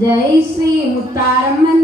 జై శ్రీ ముత్తారమ్మ